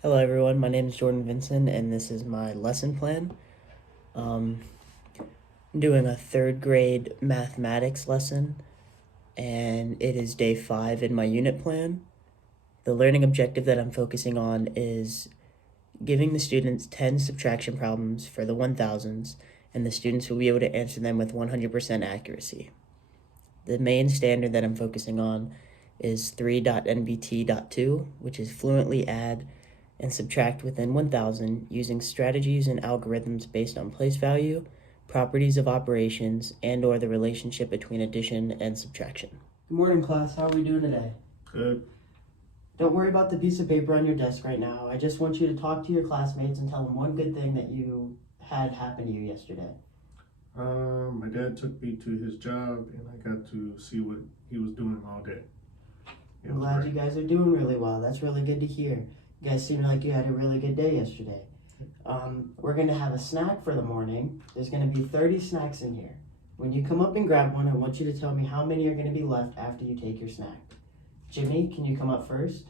Hello everyone, my name is Jordan Vincent and this is my lesson plan. I'm doing a third grade mathematics lesson and it is day 5 in my unit plan. The learning objective that I'm focusing on is giving the students 10 subtraction problems for the 1000s and the students will be able to answer them with 100% accuracy. The main standard that I'm focusing on is 3.nbt.2, which is fluently add and subtract within 1000 using strategies and algorithms based on place value, properties of operations, and or the relationship between addition and subtraction. Good morning, class. How are we doing today? Good. Don't worry about the piece of paper on your desk right now. I just want you to talk to your classmates and tell them one good thing that you had happen to you yesterday. My dad took me to his job and I got to see what he was doing all day. I'm glad you guys are doing really well. That's really good to hear. You guys seem like you had a really good day yesterday. We're going to have a snack for the morning. There's going to be 30 snacks in here. When you come up and grab one, I want you to tell me how many are going to be left after you take your snack. Jimmy, can you come up first?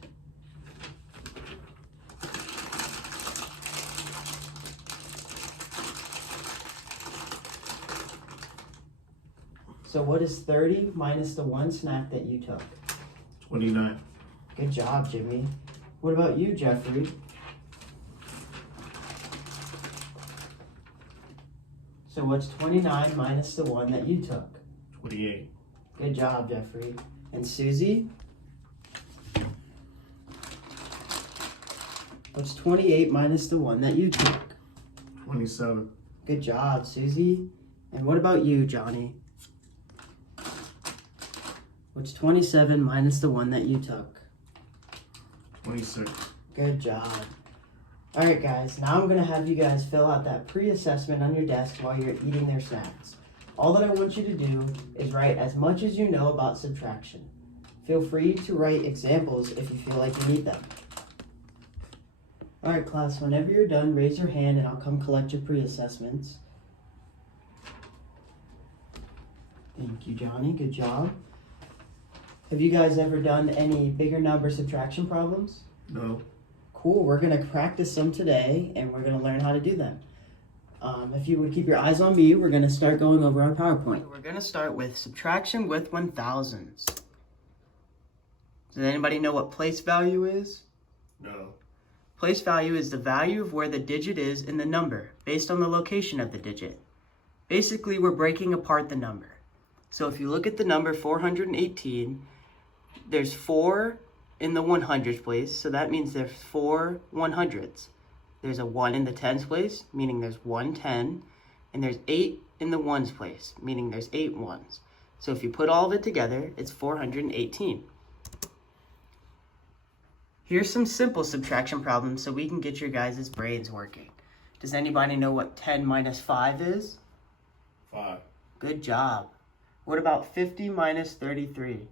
So what is 30 minus the one snack that you took? 29. Good job, Jimmy. What about you, Jeffrey? So what's 29 minus the one that you took? 28. Good job, Jeffrey. And Susie? What's 28 minus the one that you took? 27. Good job, Susie. And what about you, Johnny? What's 27 minus the one that you took? 26. Good job. All right, guys, now I'm going to have you guys fill out that pre-assessment on your desk while you're eating their snacks. All that I want you to do is write as much as you know about subtraction. Feel free to write examples if you feel like you need them. All right, class, whenever you're done, raise your hand and I'll come collect your pre-assessments. Thank you, Johnny. Good job. Have you guys ever done any bigger number subtraction problems? No. Cool, we're gonna practice some today and we're gonna learn how to do them. If you would keep your eyes on me, we're gonna start going over our PowerPoint. We're gonna start with subtraction with 1000s. Does anybody know what place value is? No. Place value is the value of where the digit is in the number based on the location of the digit. Basically, we're breaking apart the number. So if you look at the number 418, there's 4 in the 100th place, so that means there's 4 100ths. There's a 1 in the tens place, meaning there's 1 10, and there's 8 in the ones place, meaning there's 8 ones. So if you put all of it together, it's 418. Here's some simple subtraction problems so we can get your guys' brains working. Does anybody know what 10 minus 5 is? 5. Good job. What about 50 minus 33?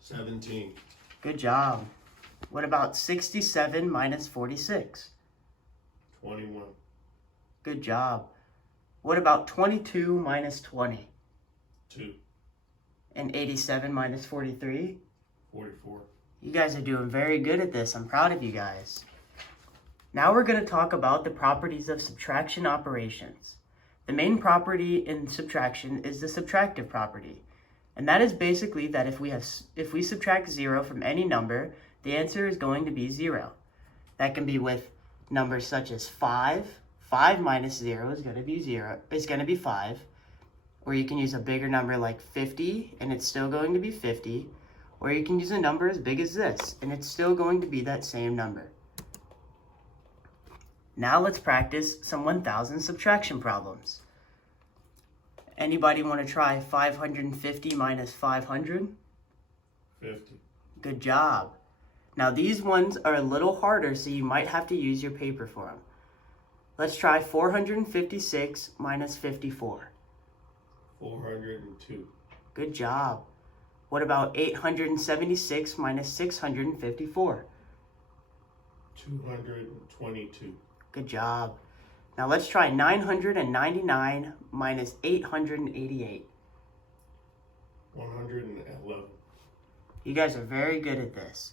17. Good job. What about 67 minus 46? 21. Good job. What about 22 minus 20? 2. And 87 minus 43? 44. You guys are doing very good at this. I'm proud of you guys. Now we're going to talk about the properties of subtraction operations. The main property in subtraction is the subtractive property. And that is basically that if we subtract 0 from any number, the answer is going to be 0. That can be with numbers such as 5. 5 minus 0 is going to be 0. It's going to be 5. Or you can use a bigger number like 50 and it's still going to be 50. Or you can use a number as big as this and it's still going to be that same number. Now let's practice some 1000 subtraction problems. Anybody want to try 550 minus 500? 50. Good job. Now these ones are a little harder, so you might have to use your paper for them. Let's try 456 minus 54. 402. Good job. What about 876 minus 654? 222. Good job. Now let's try 999 minus 888. 111. You guys are very good at this.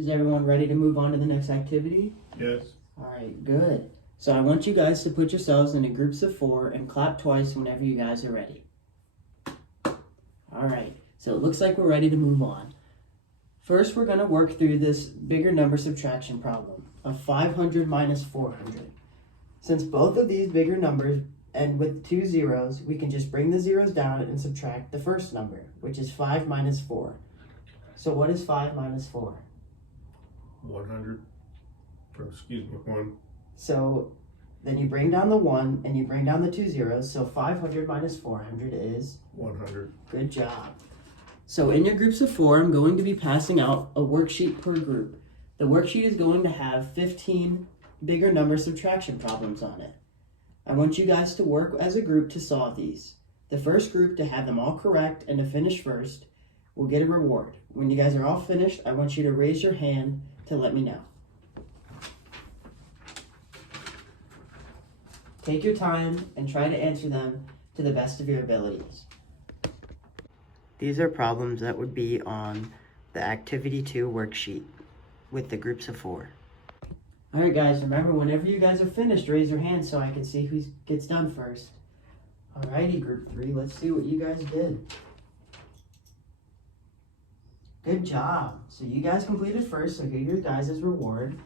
Is everyone ready to move on to the next activity? Yes. Alright, good. So I want you guys to put yourselves into groups of 4 and clap twice whenever you guys are ready. Alright, so it looks like we're ready to move on. First, we're going to work through this bigger number subtraction problem of 500 minus 400. Since both of these bigger numbers end with 2 zeros, we can just bring the zeros down and subtract the first number, which is 5 minus 4. So what is 5 minus 4? 100. Excuse me, 1. So then you bring down the 1 and you bring down the 2 zeros. So 500 minus 400 is? 100. Good job. So in your groups of 4, I'm going to be passing out a worksheet per group. The worksheet is going to have 15 bigger number subtraction problems on it. I want you guys to work as a group to solve these. The first group to have them all correct and to finish first will get a reward. When you guys are all finished, I want you to raise your hand to let me know. Take your time and try to answer them to the best of your abilities. These are problems that would be on the Activity 2 worksheet with the groups of 4. Alright guys, remember whenever you guys are finished, raise your hand so I can see who gets done first. Alrighty, group 3, let's see what you guys did. Good job. So you guys completed first, so here's your guys' reward.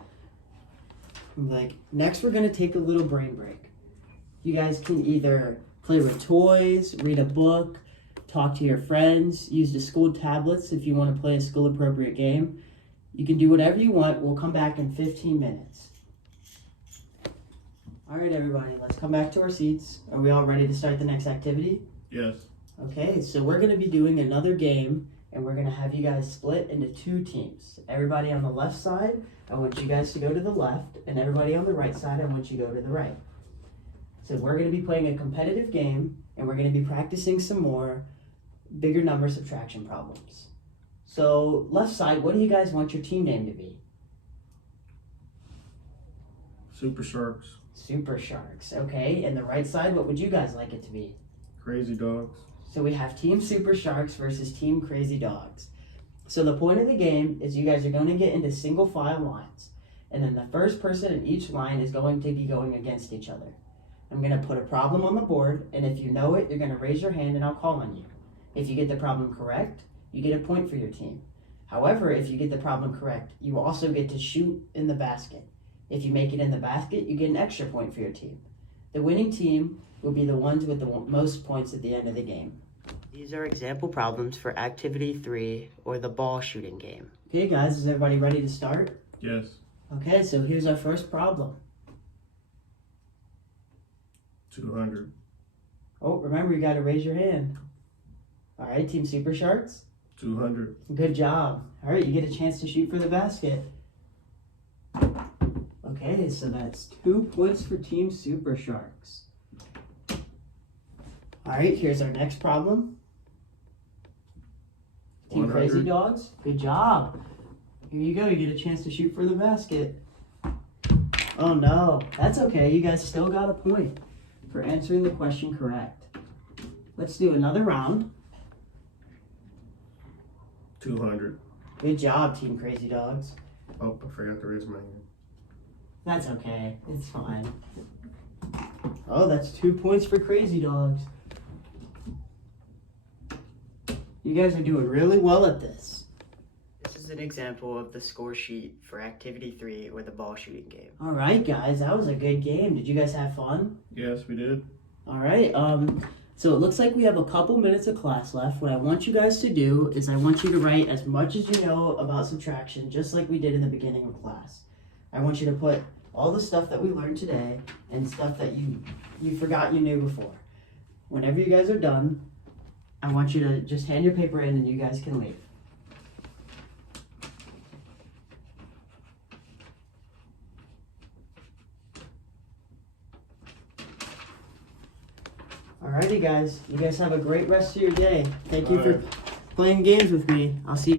Next we're going to take a little brain break. You guys can either play with toys, read a book, talk to your friends, use the school tablets if you want to play a school-appropriate game. You can do whatever you want. We'll come back in 15 minutes. All right, everybody, let's come back to our seats. Are we all ready to start the next activity? Yes. Okay, so we're going to be doing another game, and we're going to have you guys split into 2 teams. Everybody on the left side, I want you guys to go to the left, and everybody on the right side, I want you to go to the right. So we're going to be playing a competitive game, and we're going to be practicing some more bigger number subtraction problems. So left side, what do you guys want your team name to be? Super Sharks. Super Sharks, okay. And the right side, what would you guys like it to be? Crazy Dogs. So we have Team Super Sharks versus Team Crazy Dogs. So the point of the game is you guys are going to get into single file lines. And then the first person in each line is going to be going against each other. I'm going to put a problem on the board, and if you know it, you're going to raise your hand and I'll call on you. If you get the problem correct, you get a point for your team. However, if you get the problem correct, you also get to shoot in the basket. If you make it in the basket, you get an extra point for your team. The winning team will be the ones with the most points at the end of the game. These are example problems for Activity 3, or the ball shooting game. Okay guys, is everybody ready to start? Yes. Okay, so here's our first problem. 200. Oh, remember you gotta raise your hand. All right, Team Super Sharks. 200. Good job. All right, you get a chance to shoot for the basket. Okay, so that's 2 points for Team Super Sharks. All right, here's our next problem. Team 100. Crazy Dogs. Good job. Here you go. You get a chance to shoot for the basket. Oh no, that's okay. You guys still got a point for answering the question correct. Let's do another round. 200. Good job, Team Crazy Dogs. Oh, I forgot to raise my hand. That's okay. It's fine. Oh, that's 2 points for Crazy Dogs. You guys are doing really well at this. This is an example of the score sheet for Activity 3, or the ball shooting game. All right, guys, that was a good game. Did you guys have fun? Yes, we did. All right, so it looks like we have a couple minutes of class left. What I want you guys to do is I want you to write as much as you know about subtraction, just like we did in the beginning of class. I want you to put all the stuff that we learned today and stuff that you forgot you knew before. Whenever you guys are done, I want you to just hand your paper in and you guys can leave. Alrighty guys, you guys have a great rest of your day. Thank you for playing games with me. I'll see you.